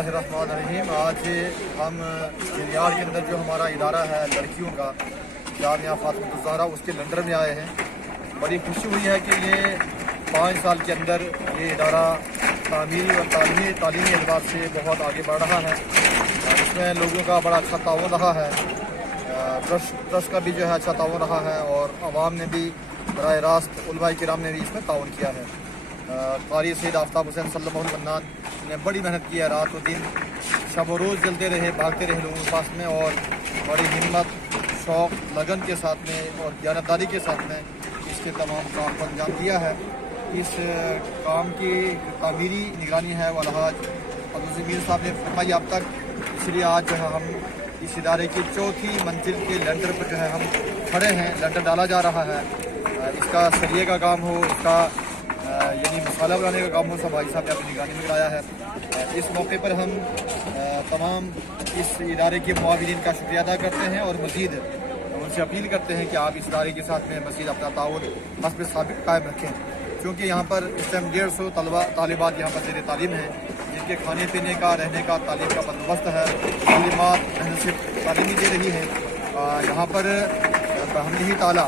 बिस्मिल्लाहिर्रहमानिर्रहीम। आज हम रियाद के अंदर जो हमारा इदारा है लड़कियों का जामिया फातिमा ज़हरा उसके लंदन में आए हैं। बड़ी खुशी हुई है कि ये 5 साल के अंदर ये इदारा तामीरी और तालीमी एतबार से बहुत आगे बढ़ रहा है। इसमें लोगों का बड़ा अच्छा ताउन रहा है, ट्रस्ट का भी जो है अच्छा ताउन रहा है और आवाम ने भी बराह रास्त उलमा किराम ने भी इसमें ताउन किया है। कारी सैयद आफ्ताब हुसैन सल्लल्लाहु अलैहि वसल्लम ने बड़ी मेहनत की है, रात और दिन शब और रोज़ जलते रहे, भागते रहे लोगों के पास में और बड़ी हिम्मत, शौक़, लगन के साथ में और जानदारी के साथ में इसके तमाम काम को अंजाम दिया है। इस काम की तामीरी निगरानी है वो अलहाज अब्दुल ज़मीर साहब ने फरमाई अब तक, इसलिए आज जो है हम इस इदारे की चौथी मंजिल के लैंडर पर जो है हम खड़े हैं। लैंडर डाला जा रहा है, इसका सरिये का काम हो, इसका यानी मसाला बनाने का काम हो, सब भाई साहब ने अपनी निगरानी में कराया है। इस मौके पर हम तमाम इस इदारे के मुआविनीन का शुक्रिया अदा करते हैं और मज़ीद उनसे अपील करते हैं कि आप इस इदारे के साथ में मज़ीद अपना ताउन हस्ब साबिक़ कायम रखें, क्योंकि यहाँ पर इस टाइम 150 तालिबात यहाँ पर ज़ेर तालीम हैं, जिनके खाने पीने का, रहने का, तालीम का बंदोबस्त है। तालीमात सिर्फ तालीमी दे रही है। यहाँ पर हमने ताला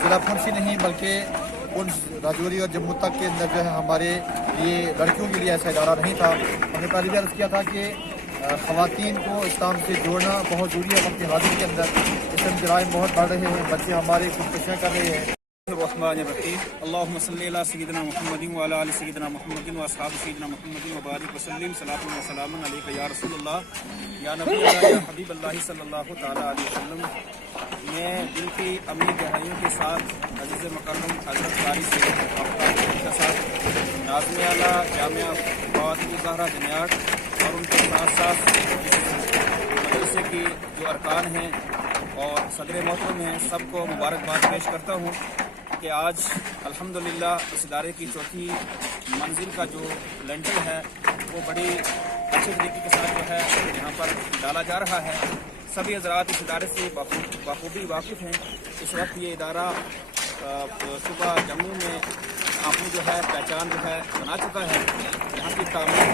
सिर्फ पुंछ ही नहीं बल्कि पुंछ, राजौरी और जम्मू तक के अंदर जो है हमारे ये लड़कियों के लिए ऐसा इदारा नहीं था। हमने पहले भी अर्ज़ किया था कि ख़वातीन को इस्लाम से जोड़ना बहुत ज़रूरी है। वक्त हाजिर के अंदर इसमें जराइम बहुत बढ़ रहे हैं, बच्चे हमारे खुदकुशियाँ कर रहे हैं। अल्लाहुम्मा सल्ली अला सय्यिदिना मुहम्मदिन व अला आलि सय्यिदिना मुहम्मदिन व अस्हाबि सय्यिदिना मुहम्मदिन व बारिक व सल्लिम सलातन व सलामुन अलैका या रसूलल्लाह या नबी अल्लाह या हबीब अल्लाह सल्लल्लाहु तआला अलैहि वसल्लम। मैं दिल की अमीर गहराइयों के साथ अज़ीज़ मुकर्रम हज़रत कारी सैयद आफ्ताब के साथ नाज़िम आला जामिया फातिमा ज़हरा जनियाट और उनके साथ साथ मदरसे की जो अरकान हैं और सदर मोहतरम हैं, सबको मुबारकबाद पेश करता हूँ कि आज अल्हम्दुलिल्लाह इस इदारे की चौथी मंजिल का जो लेंटर है वो बड़ी अच्छे तरीके के साथ जो है यहाँ पर डाला जा रहा है। सभी हज़रात इस इदारे से बखूबी वाकिफ़ हैं। इस वक्त ये इदारा सुबह जम्मू में अपनी जो है पहचान जो है बना चुका है। यहाँ की तामीर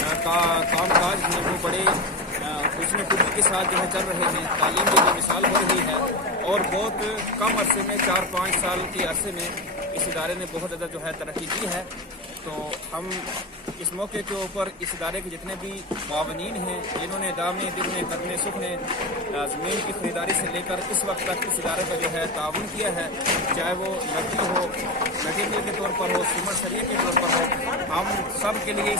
या काम काज हैं वो बड़े उसमें खुद के साथ जो है चल रहे हैं। तालीम की जो मिसाल हो रही है और बहुत कम अरसे में 4-5 साल के अरसे में इस इदारे ने बहुत ज़्यादा जो है तरक्की की है। तो हम इस मौके के ऊपर इस इदारे के जितने भी मुआविनीन हैं, जिन्होंने दामने दिलने कदने सुखने ज़मीन की खरीदारी से लेकर इस वक्त तक इस इदारे का जो है ताउन किया है, चाहे वो लकड़ी हो, मटीरियल के तौर पर हो, सीमेंट सरिये के तौर पर हो, हम सब के लिए